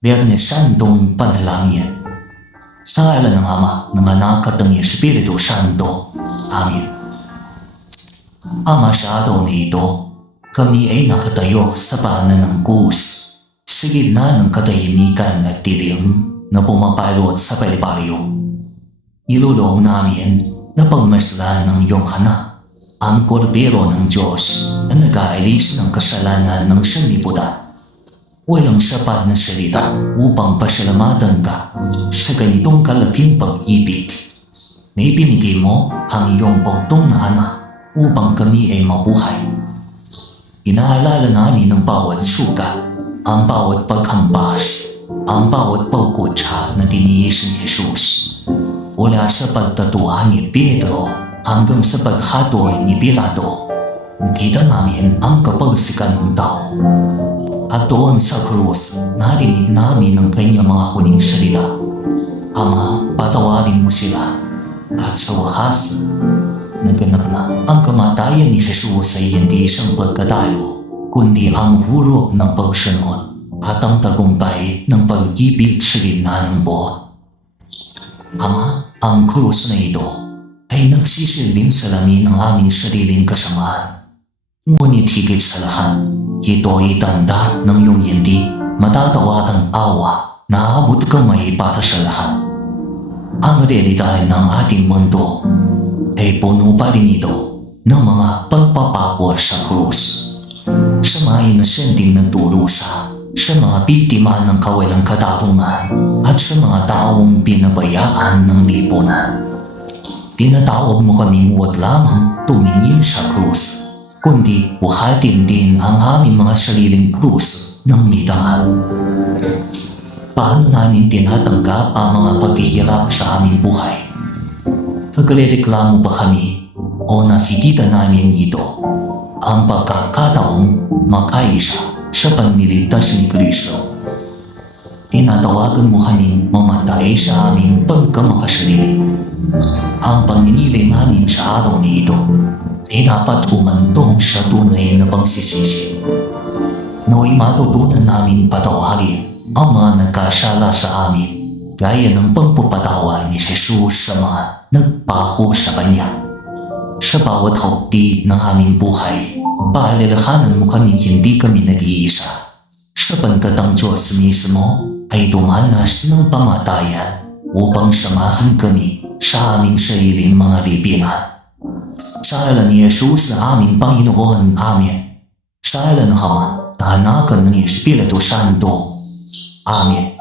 Biyernes Santong Panalangin. Sa ngalan ng Ama, ng Anak at ng Espiritu Santo. Amen. Ama, sa araw na ito, kami ay nakatayo sa paanan ng krus, sa gitna ng katahimikan at dilim na pumapalot sa paliparyo. Nilulong namin na pagmasdan ng iyong anak, ang kordero ng Diyos na nag-aalis ng kasalanan ng sanlibutan. Walang sapat na salita upang pasalamatan ka sa ganitong kalaking pag-ibig na ibinigay mo ang iyong bugtong na anak upang kami ay mabuhay. Inaalala namin ang bawat suka, ang bawat paghampas, ang bawat pagkutsa na tiniis ni Jesus. Mula sa pagtatuhan ni Pedro hanggang sa paghatol ni Pilato, nakita namin ang kapagsikan ng tao. At doon sa krus, narinig namin ang kanyang mga huling salita. Ama, patawarin mo sila. At sa wakas, naganap na ang kamatayan ni Jesus ay hindi isang pagkatalo, kundi ang hurok ng pagsunod at ang tagumpay ng pag-ibig sa gitna ng buwan. Ama, ang krus na ito ay nagsisilbing salamin ng aming sariling kasamaan. Ngunit higit sa lahat, ito ay tanda ng iyong hindi matatawatang awa na aabot kamay para sa lahat. Ang realidad ng ating mundo ay puno pa rin ito ng mga pagpapakor sa krus, sa mga inosenteng nagdurusa, sa mga biktima ng kawalang katarungan at sa mga taong pinabayaan ng lipunan. Tinatawag mo kaming huwag lamang tumingin sa krus, kundi buhatin din ang aming mga sariling krus ng mitangal. Paano namin tinatanggap ang mga paghihirap sa aming buhay? Nagrereklamo ba kami o nakikita namin ito ang pagkakataong makaisa sa panliligtas ni Kristo? Tinatawagan mo kaming mamatay sa aming pagkamakasarili. Ang panginilay namin sa araw na ito ay dapat humantong sa tunay na pagsisisi. Nawa'y matutunan namin patawarin ang mga nagkasala sa amin, gaya ng pagpapatawa ni Jesus sa mga nagpako sa Kanya. Sa bawat hapdi ng aming buhay, paalalahanan mo kami hindi kami nag-iisa, sapagkat ang Diyos mismo ay dumanas ng pamatayan upang samahan kami sa aming sariling mga lipinan. Sa ngalan ni Jesus na aming Panginoon. Amen. Sa ngalan ng Ama, Anak at ng Espiritu Santo. Amen.